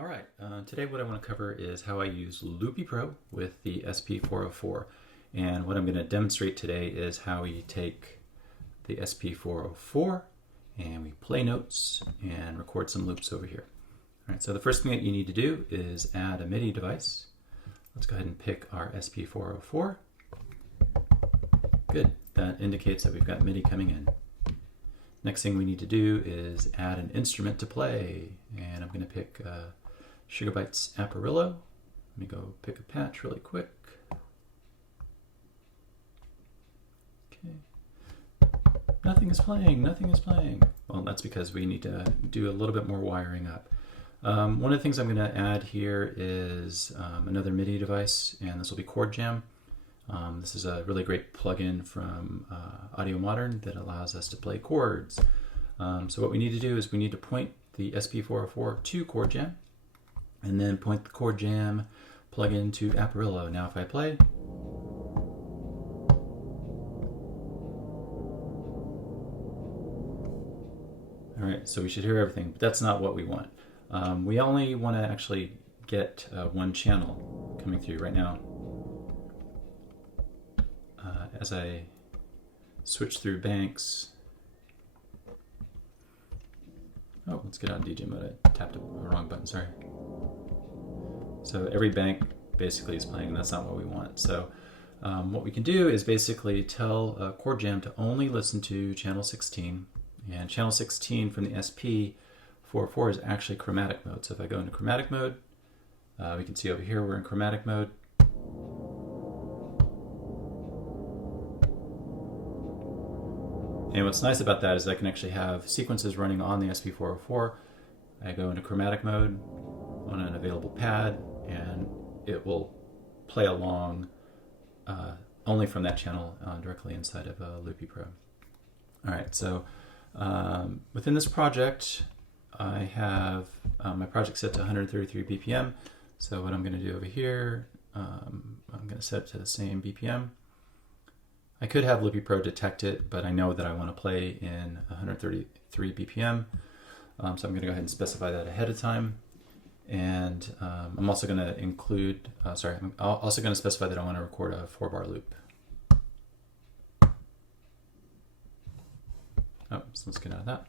All right, today what I want to cover is how I use Loopy Pro with the SP404. And what I'm going to demonstrate today is how we take the SP404 and we play notes and record some loops over here. All right, so the first thing that you need to do is add a MIDI device. Let's go ahead and pick our SP404. Good, that indicates that we've got MIDI coming in. Next thing we need to do is add an instrument to play, and I'm going to pick Sugarbyte's Apparillo. Let me go pick a patch really quick. Okay. Nothing is playing, nothing is playing. Well, that's because we need to do a little bit more wiring up. One of the things I'm going to add here is another MIDI device, and this will be Chord Jam. This is a really great plugin from Audio Modern that allows us to play chords. So what we need to do is we need to point the SP404 to Chord Jam, and then point the Chord Jam plugin to Apparillo. Now if I play, all right, so we should hear everything, but that's not what we want. We only want to actually get one channel coming through right now. As I switch through banks, oh, let's get on DJ mode. I tapped the wrong button, sorry. So every bank basically is playing, and that's not what we want. So what we can do is basically tell Chord Jam to only listen to channel 16, and channel 16 from the SP404 is actually chromatic mode. So if I go into chromatic mode, we can see over here we're in chromatic mode. And what's nice about that is I can actually have sequences running on the SP404. I go into chromatic mode on an available pad, and it will play along only from that channel directly inside of Loopy Pro. All right, so within this project, I have my project set to 133 BPM. So what I'm going to do over here, I'm going to set it to the same BPM. I could have Loopy Pro detect it, but I know that I want to play in 133 BPM. So I'm going to go ahead and specify that ahead of time. And I'm also going to include, I'm also going to specify that I want to record a 4-bar loop. Oh, so let's get out of that.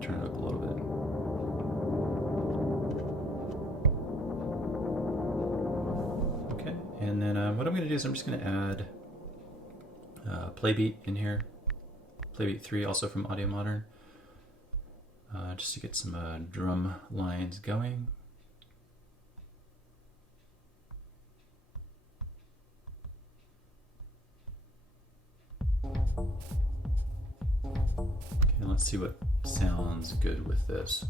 Turn it up a little bit. And then what I'm going to do is I'm just going to add Playbeat in here, Playbeat 3 also from Audio Modern, just to get some drum lines going. Okay, let's see what sounds good with this.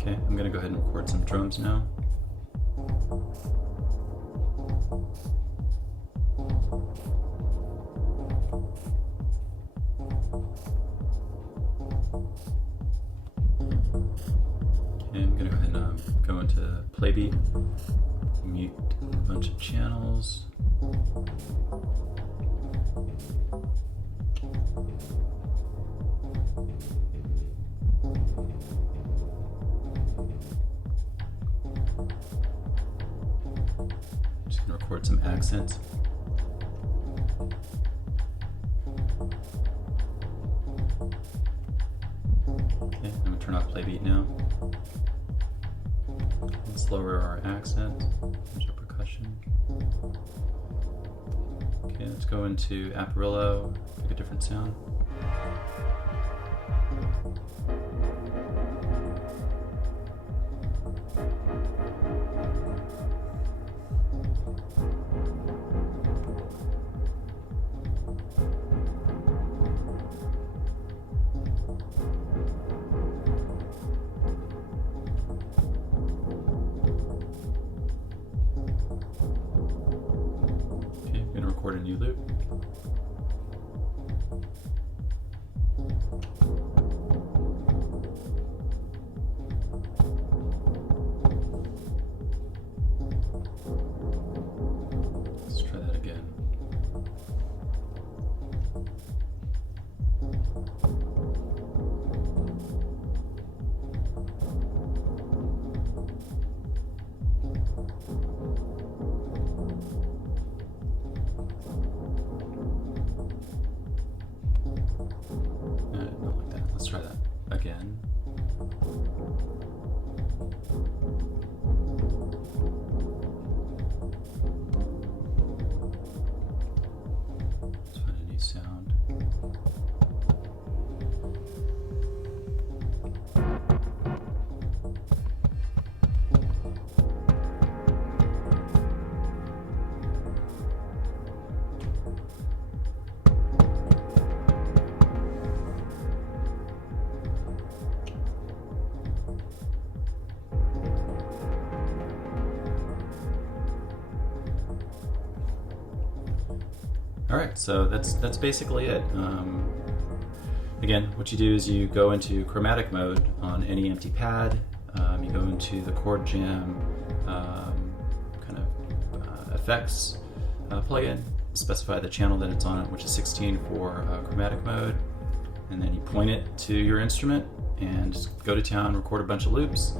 Okay, I'm going to go ahead and record some drums now. Okay, I'm going to go ahead and go into Playbeat, mute a bunch of channels. Record some accents. Okay, I'm going to turn off Playbeat now. Let's lower our accent. There's our percussion. Okay, let's go into Apparillo, pick a different sound. Okay, I'm going to record a new loop. Let's try that again. Not like that. Let's try that again. Let's find a new sound. All right, so that's basically it. Again, what you do is you go into chromatic mode on any empty pad. You go into the chord jam kind of effects plugin, specify the channel that it's on, which is 16 for chromatic mode, and then you point it to your instrument and just go to town, record a bunch of loops,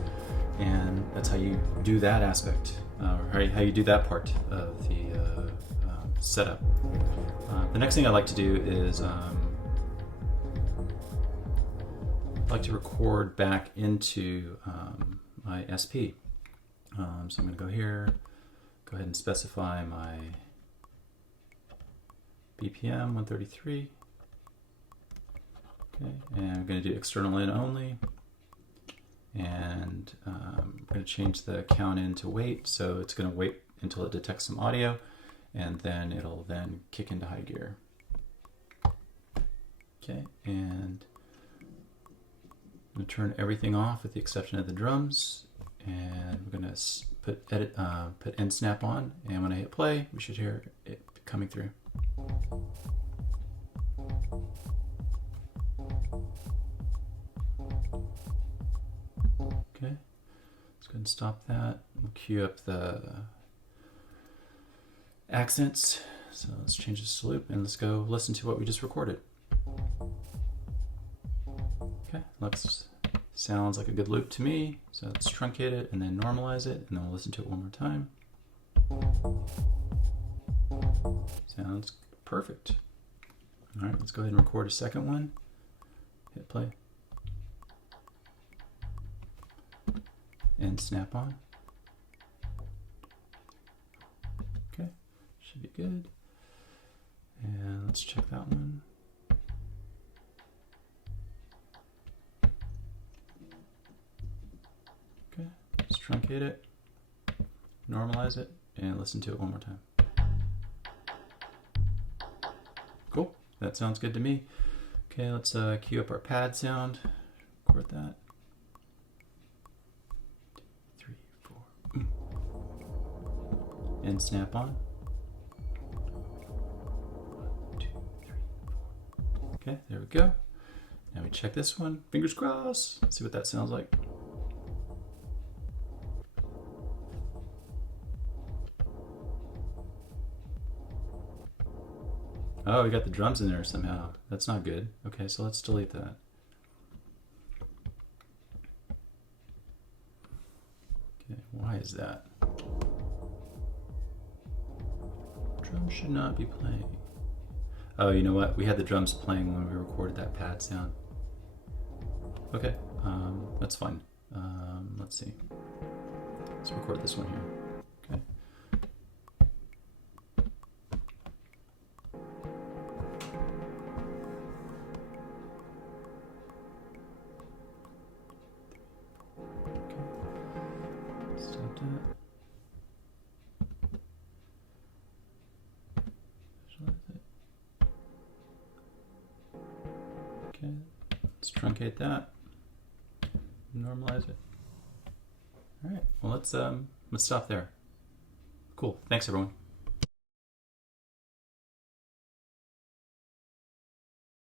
and that's how you do that aspect, or how you do that part of the setup. The next thing I like to do is I like to record back into my SP. So I'm going to go here, go ahead and specify my BPM 133. Okay, and I'm going to do external in only, and I'm going to change the count in to wait, so it's going to wait until it detects some audio, and then it'll then kick into high gear. Okay, and I'm going to turn everything off with the exception of the drums, and we're going to put end snap on, and when I hit play, we should hear it coming through. Okay, let's go ahead and stop that. We'll cue up the accents. So let's change this to loop and let's go listen to what we just recorded. Okay, sounds like a good loop to me. So let's truncate it and then normalize it, and then we'll listen to it one more time. Sounds perfect. All right, let's go ahead and record a second one. Hit play. And snap on. Okay, should be good. And let's check that one. Okay, let's truncate it, normalize it, and listen to it one more time. Cool, that sounds good to me. Okay, let's cue up our pad sound, record that. 2, 3, 4. And snap on. 1, 2, 3, 4. Okay, there we go. Now we check this one. Fingers crossed. Let's see what that sounds like. Oh, we got the drums in there somehow. That's not good. Okay, so let's delete that. Okay, why is that? Drums should not be playing. Oh, you know what? We had the drums playing when we recorded that pad sound. Okay, that's fine. Let's see. Let's record this one here. Okay. Stop that. Visualize it. Okay, let's truncate that. Normalize it. All right. Well, let's stop there. Cool. Thanks, everyone.